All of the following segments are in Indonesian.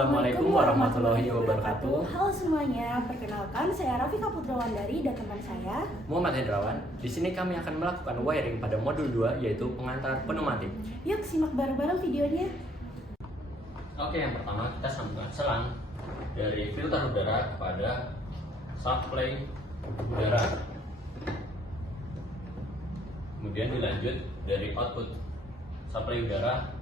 Assalamualaikum warahmatullahi wabarakatuh. Halo semuanya, perkenalkan saya Rafika Putrawandari dan teman saya Muhammad Hendrawan. Di sini kami akan melakukan wiring pada modul 2 yaitu pengantar pneumatik. Yuk simak bareng-bareng videonya. Oke, yang pertama kita sambungkan selang dari filter udara kepada supply udara. Kemudian dilanjut dari output supply udara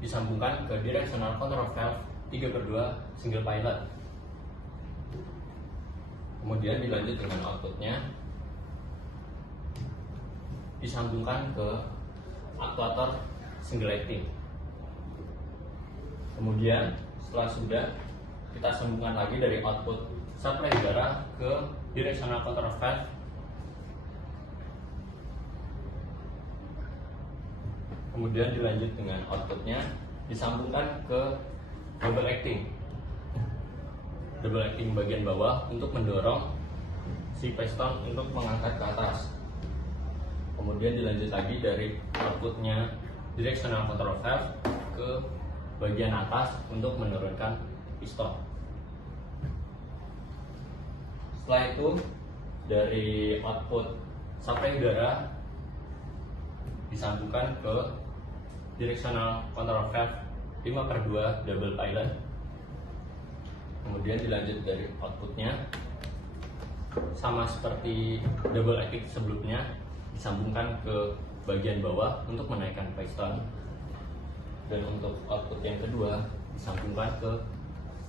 disambungkan ke directional control valve 3/2 single pilot. Kemudian dilanjut dengan outputnya disambungkan ke aktuator single acting. Kemudian setelah sudah, kita sambungkan lagi dari output supply udara ke directional control valve. Kemudian dilanjut dengan outputnya disambungkan ke double acting. Double acting bagian bawah untuk mendorong si piston untuk mengangkat ke atas. Kemudian dilanjut lagi dari outputnya directional control valve ke bagian atas untuk menurunkan piston. Setelah itu dari output supply udara disambungkan ke directional control valve 5/2 double pilot. Kemudian dilanjut dari outputnya sama seperti double acting sebelumnya, disambungkan ke bagian bawah untuk menaikkan piston. Dan untuk output yang kedua disambungkan ke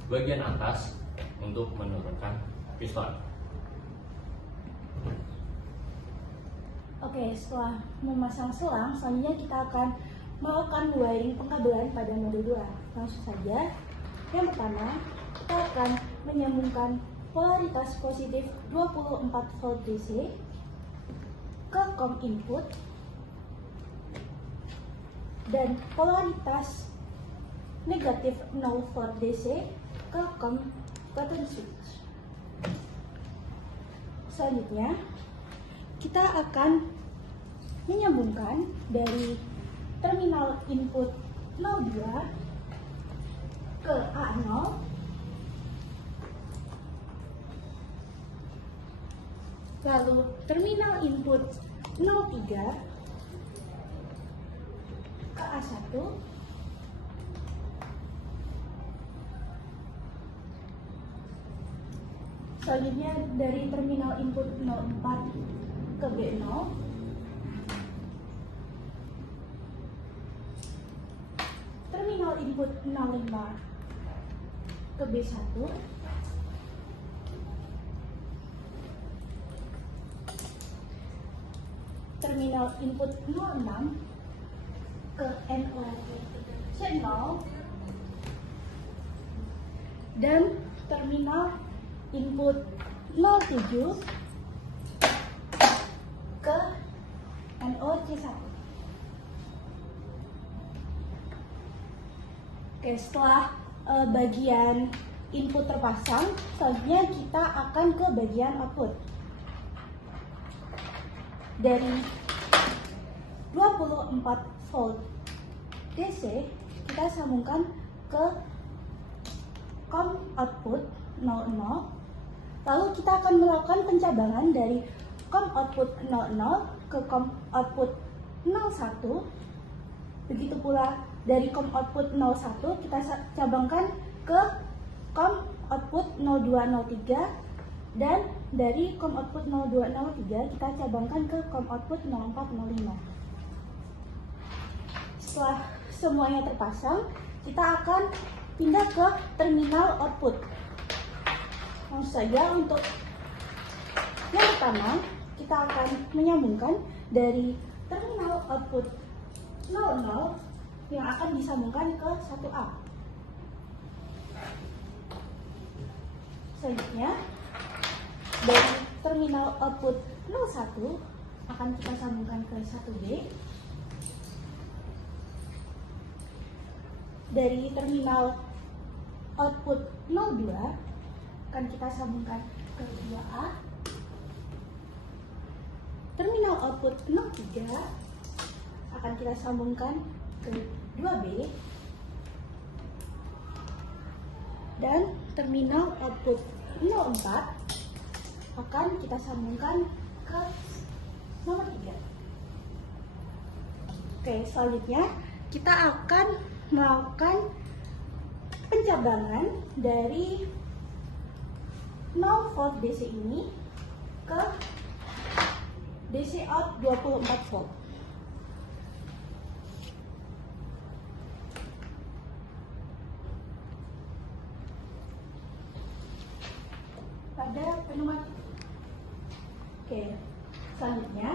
bagian atas untuk menurunkan piston. Oke, setelah memasang selang, selanjutnya kita akan melakukan wiring pengkabelan pada modul 2. Langsung saja. Yang pertama, kita akan menyambungkan polaritas positif 24 volt DC ke COM input dan polaritas negatif 0 volt DC ke COM button switch. Selanjutnya, kita akan menyambungkan dari terminal input 02 ke A0 lalu terminal input 03 ke A1 selanjutnya dari terminal input 04 ke B0 terminal input 05 ke B1 terminal input 06 ke NO C0 dan terminal input 07 ke NOC1. Oke, setelah bagian input terpasang, selanjutnya kita akan ke bagian output. Dari 24 volt DC, kita sambungkan ke COM output 00. Lalu kita akan melakukan pencabangan dari COM output 00 ke COM output 01. Begitu pula dari COM output 01 kita cabangkan ke COM output 0203 dan dari COM output 0203 kita cabangkan ke COM output 0405. Setelah semuanya terpasang, kita akan pindah ke terminal output. Langsung saja untuk yang pertama, kita akan menyambungkan dari terminal output 00 yang akan disambungkan ke 1A. Selanjutnya, dari terminal output 01 akan kita sambungkan ke 1B. Dari terminal output 02 akan kita sambungkan ke 2A. Terminal output 03 akan kita sambungkan ke 2B. dan terminal output 04 akan kita sambungkan ke nomor 3. Oke, selanjutnya kita akan melakukan pencabangan dari 0 volt DC ini ke DC out 24 volt. Pada pneumatik. Oke, selanjutnya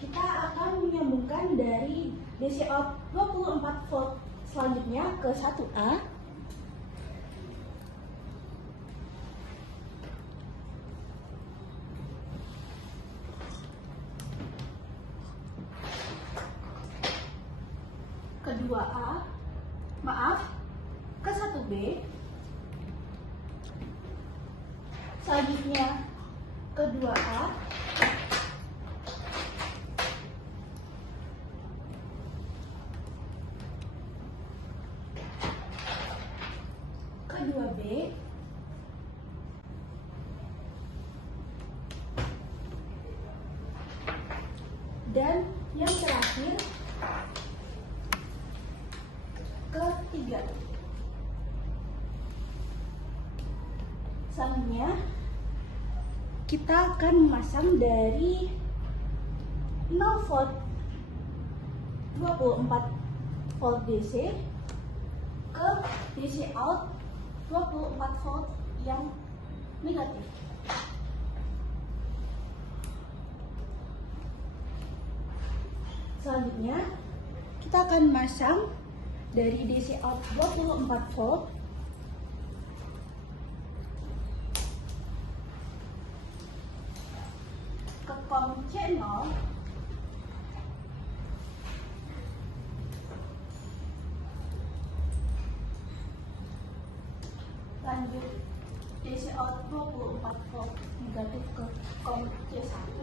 kita akan menyambungkan dari DC out 24 volt selanjutnya ke 1A. Ke 2A, maaf, ke 1B. Selanjutnya ke 2A. Ke 2B. Dan yang terakhir ke 3. Selanjutnya kita akan memasang dari 0 volt 24 volt DC ke DC out 24 volt yang negatif. Selanjutnya kita akan memasang dari DC out 24 volt ke COM C0 lanjut DC out 24 volt negatif ke COM C1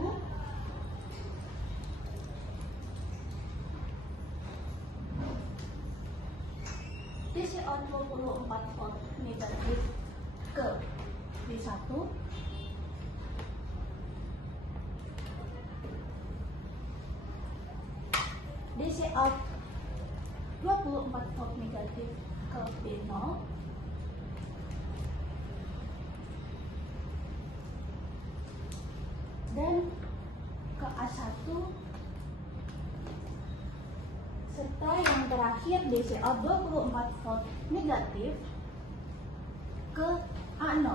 DC out 24 volt negatif ke D1 DC out 24 volt negatif ke B0 dan ke A1 serta yang terakhir DC out 24 volt negatif ke A0.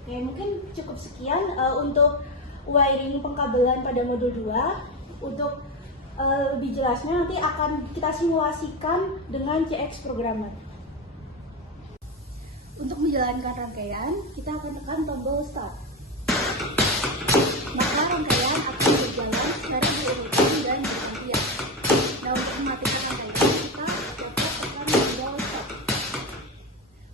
Oke, mungkin cukup sekian untuk wiring pengkabelan pada modul 2. Untuk lebih jelasnya nanti akan kita simulasikan dengan CX Programmer. Untuk menjalankan rangkaian, kita akan tekan tombol start. Maka rangkaian akan berjalan secara berurutan dan bergantian. Nah, untuk mematikan rangkaian, kita dapat tekan tombol stop.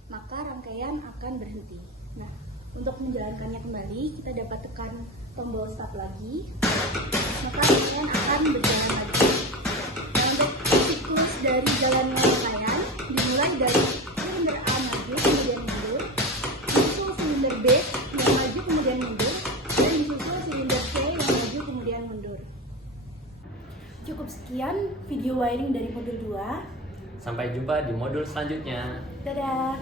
Maka rangkaian akan berhenti. Nah, untuk menjalankannya kembali, kita dapat tekan tombol stop lagi. Maka rangkaian akan berjalan lagi. Nah, untuk siklus dari jalannya rangkaian dimulai dari silinder A maju kemudian mundur, disusul silinder B yang maju kemudian mundur, dan disusul silinder C yang maju kemudian mundur. Cukup sekian video wiring dari modul 2. Sampai jumpa di modul selanjutnya. Dadah.